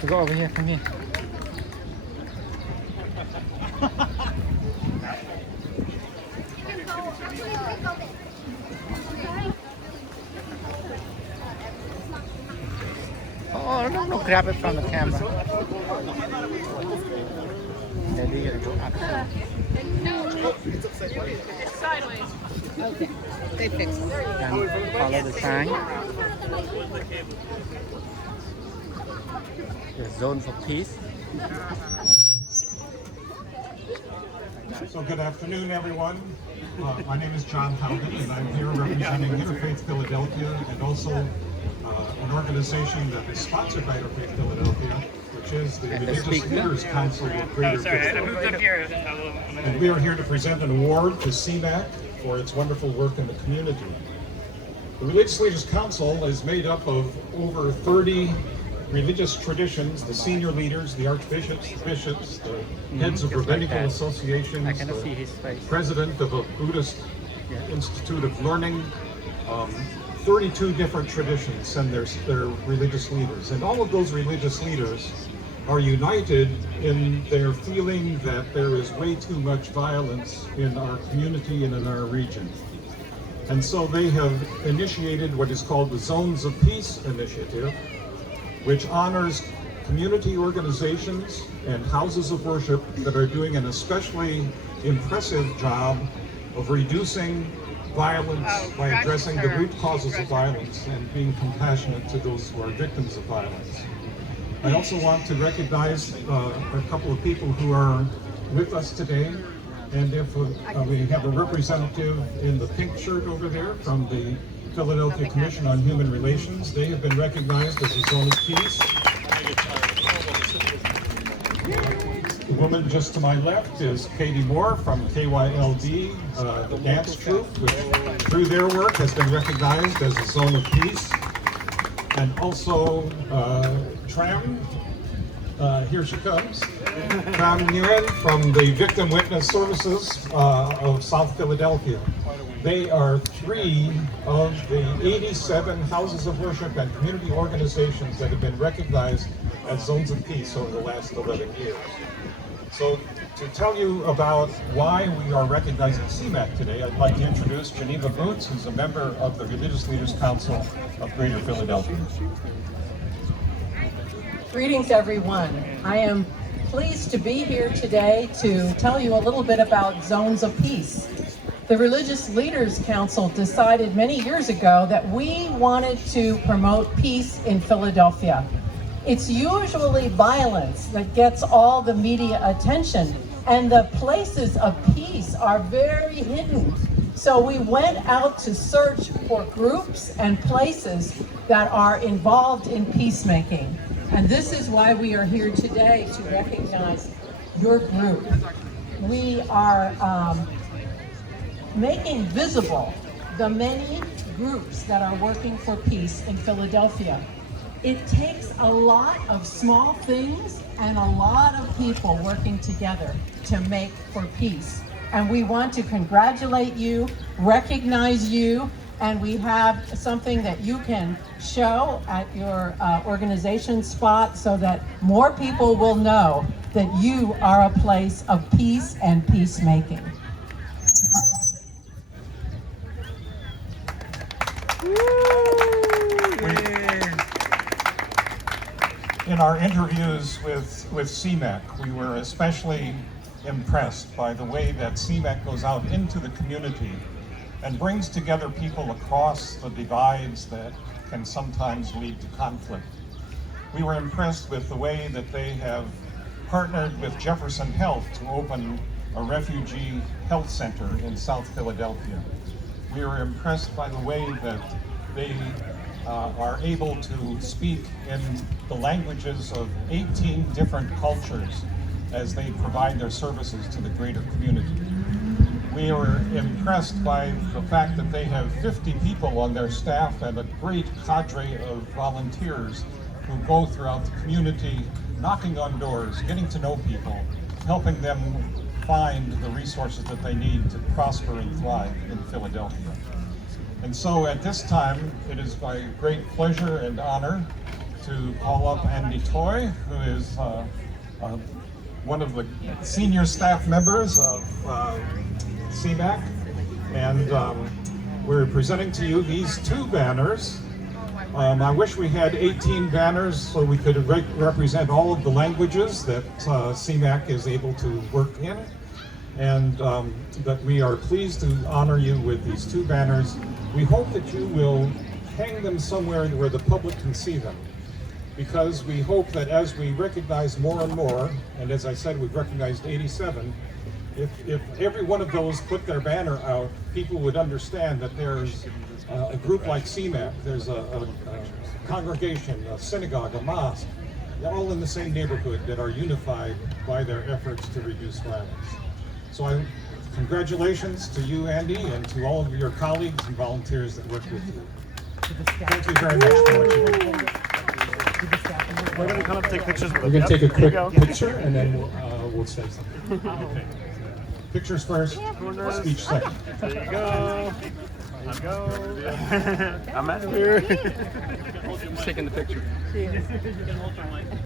To go over here from here. Oh, no, grab it from the camera. Maybe you're gonna go up. It's sideways. Okay, they fixed it. And follow the sign. The zone for peace. So good afternoon, everyone. My name is John Howden, and I'm here representing Interfaith Philadelphia and also an organization that is sponsored by Interfaith Philadelphia, which is the Religious Leaders Council of Greater Philadelphia. And we are here to present an award to CMAC for its wonderful work in the community. The Religious Leaders Council is made up of over 30 religious traditions, the senior leaders, the archbishops, the bishops, the heads of rabbinical associations, the president of a Buddhist Institute of Learning. 32 different traditions send their religious leaders. And all of those religious leaders are united in their feeling that there is way too much violence in our community and in our region. And so they have initiated what is called the Zones of Peace initiative, which honors community organizations and houses of worship that are doing an especially impressive job of reducing violence by addressing the root causes of violence and being compassionate to those who are victims of violence. I also want to recognize a couple of people who are with us today. And if we have a representative in the pink shirt over there from the Philadelphia Commission on Human Relations. They have been recognized as a zone of peace. The woman just to my left is Katie Moore from KYLD, the dance troupe, which through their work has been recognized as a zone of peace. And also Tram, here she comes, Tram Nguyen from the Victim Witness Services of South Philadelphia. They are 3 of the 87 houses of worship and community organizations that have been recognized as zones of peace over the last 11 years. So to tell you about why we are recognizing CMAC today, I'd like to introduce Geneva Boots, who's a member of the Religious Leaders Council of Greater Philadelphia. Greetings, everyone. I am pleased to be here today to tell you a little bit about zones of peace. The Religious Leaders Council decided many years ago that we wanted to promote peace in Philadelphia. It's usually violence that gets all the media attention, and the places of peace are very hidden. So we went out to search for groups and places that are involved in peacemaking. And this is why we are here today, to recognize your group. We are making visible the many groups that are working for peace in Philadelphia. It takes a lot of small things and a lot of people working together to make for peace. And we want to congratulate you, recognize you, and we have something that you can show at your organization spot so that more people will know that you are a place of peace and peacemaking. In our interviews with CMAC, we were especially impressed by the way that CMAC goes out into the community and brings together people across the divides that can sometimes lead to conflict. We were impressed with the way that they have partnered with Jefferson Health to open a refugee health center in South Philadelphia. We were impressed by the way that they are able to speak in the languages of 18 different cultures as they provide their services to the greater community. We were impressed by the fact that they have 50 people on their staff and a great cadre of volunteers who go throughout the community, knocking on doors, getting to know people, helping them find the resources that they need to prosper and thrive in Philadelphia. And so at this time, it is my great pleasure and honor to call up Andy Toy, who is one of the senior staff members of CMAC, and we're presenting to you these two banners. I wish we had 18 banners so we could represent all of the languages that CMAC is able to work in, and that we are pleased to honor you with these two banners. We hope that you will hang them somewhere where the public can see them, because we hope that as we recognize more and more, and as I said, we've recognized 87, if every one of those put their banner out, people would understand that there's a group like CMAC, there's a congregation, a synagogue, a mosque, all in the same neighborhood that are unified by their efforts to reduce violence. So congratulations to you, Andy, and to all of your colleagues and volunteers that work with you. Thank you very much for what you do. We're going to come up and take pictures with them. We're going to take a There you quick go. picture and then we'll say something. Okay. Pictures first, speech second. There you go. There you go. I'm out of here. Taking the picture.